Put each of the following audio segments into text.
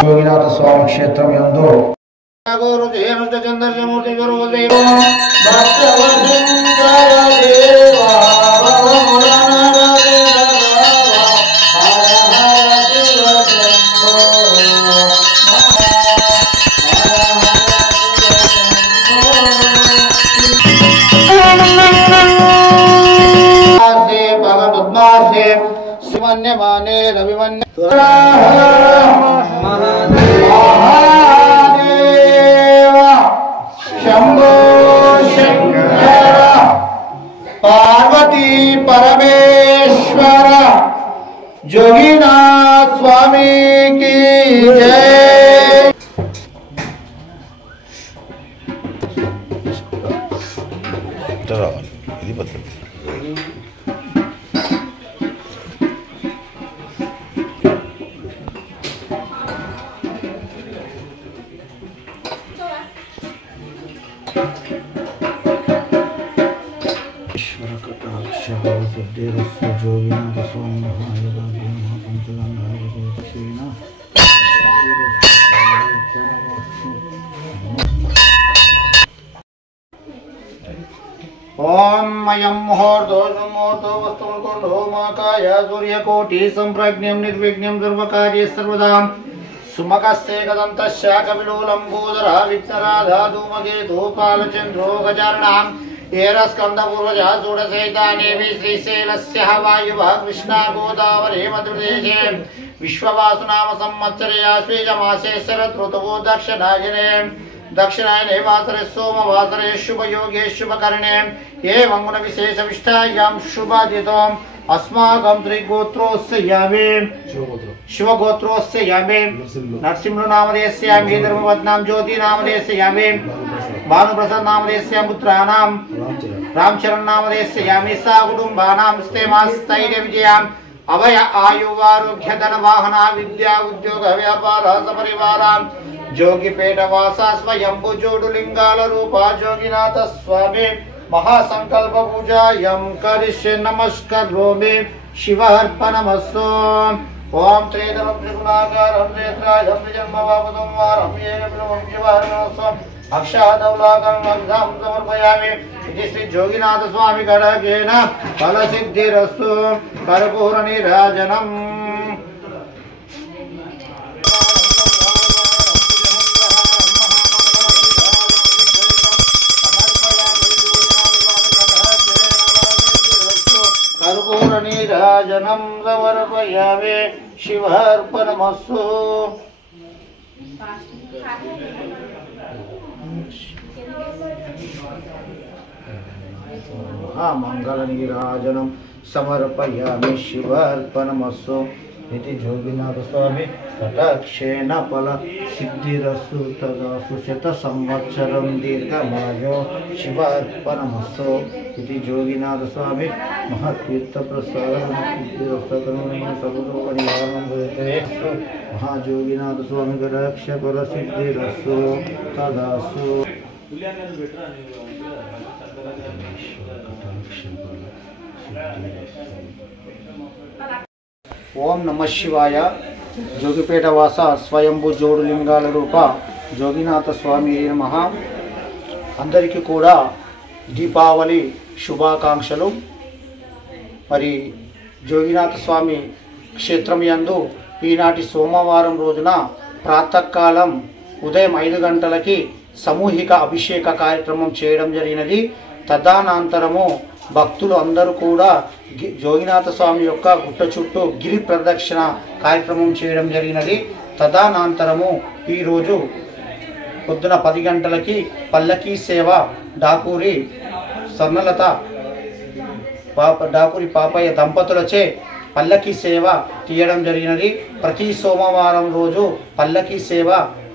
योगीनाथ स्वामी क्षेत्र यंदो शिवन्यमाने रविवन्य महादेव शंभो शंकर पार्वती परमेश्वर जोगीनाथ स्वामी की जय। ओम मयं मुहूर्तो मुहूर्तो वस्तुमुखो माकाय सूर्यकोटि संप्रज्ञं निर्विघ्नं सर्वकार्ये सर्वदा सुमकस्य कदन्तस्य कपिलोलम्बोदरः विघ्नराधा धूमकेतु पालचन्द्रो गजाननः एरस्कन्दपूर्वजः षोडशैतानेमि श्रीशैलस्य वायुवः कृष्णा गोदावरी मध्यप्रदेशे विश्ववासुनाम संवत्सरे आश्वेजमासे शरदृतुः दक्षिणायने वासरे सोमवासरे शुभयोगे शुभकरणे एवं गुणविशेषविष्टायां शुभादितम् अस्माकं त्रिगोत्रोस्य यामे शिवगोत्रोस्य यामे नरसिंह नामधेयस्य यामे धर्मपत्नां ज्योति नामधेयस्य यामे भानुप्रसाद नामधेयस्य पुत्राणां रामचरण नामधेयस्य यामे सा कुटुम्बानां स्थैर्यविजयाम् अभय आयुवारोग्य धन वाहना विद्या उद्योग व्यापार सपरिवारा जोगीपेटवासा स्वयंभु जोडुलिंगाल रूपा जोगीनाथ स्वामी महासंकल्प पूजा यम करिष्ये नमस्कारोमि शिवार्पणमस्तु। ओम त्रिदलं त्रिगुणाकारं नेत्रायं त्रिजन्मवापदं वारं येन शिवार्पणमस्तु। अक्षादौलाकं अग्धां समर्पयामि इति श्री जोगीनाथ स्वामी कड़केन फलसिद्धिरस्तु। कर्पूर नीराजनम् कर्पूर नीराजनं समर्पयामि शिवार्पणमस्तु। मंगल नीराजनं समर्पयामि शिवार्पणमस्तु इति जोगीनाथ स्वामी कटाक्षेण फल सिद्धिरस्तु तदास्तु शत संवत्सरं दीर्घमायो शिवार्पणमस्तु इति जोगीनाथ स्वामी महत्तीर्थ प्रसादं सर्वोपनिवारणं भवेत्। महाजोगीनाथ स्वामी कटाक्ष फल सिद्धिरस्तु तदास्तु। ओम नमः शिवाय। जोगीपेट वास स्वयंभू जोडुलिंगाल रूप जोगीनाथ स्वामी नमः। अंदरिकी कूडा दीपावली शुभाकांक्षलु। मरी जोगीनाथ स्वामी क्षेत्रम यंदु ఈనాటి సోమవారం రోజున ప్రాతకాలం ఉదయం 5 గంటలకి సమూహిక అభిషేక కార్యక్రమం చేయడం జరిగినది. తదనంతరము భక్తులు అందరూ కూడా జోగినాథ స్వామి యొక్క గుట్ట చుట్టూ గిరి ప్రదక్షిణ కార్యక్రమం చేయడం జరిగినది. తదనంతరము ఈరోజు పొద్దున 10 గంటలకి పల్లకీ సేవ డాకూరి స్వర్ణలత డాకూరి పాపయ్య దంపతులచే పల్లకీ సేవ తీయడం జరిగినది. ప్రతి సోమవారం రోజు పల్లకీ సేవ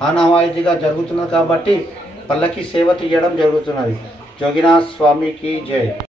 ఆనవాయితీగా జరుగుతున్నది కాబట్టి పల్లకీ సేవ తీయడం జరుగుతున్నది. జోగినాథ స్వామికి జై.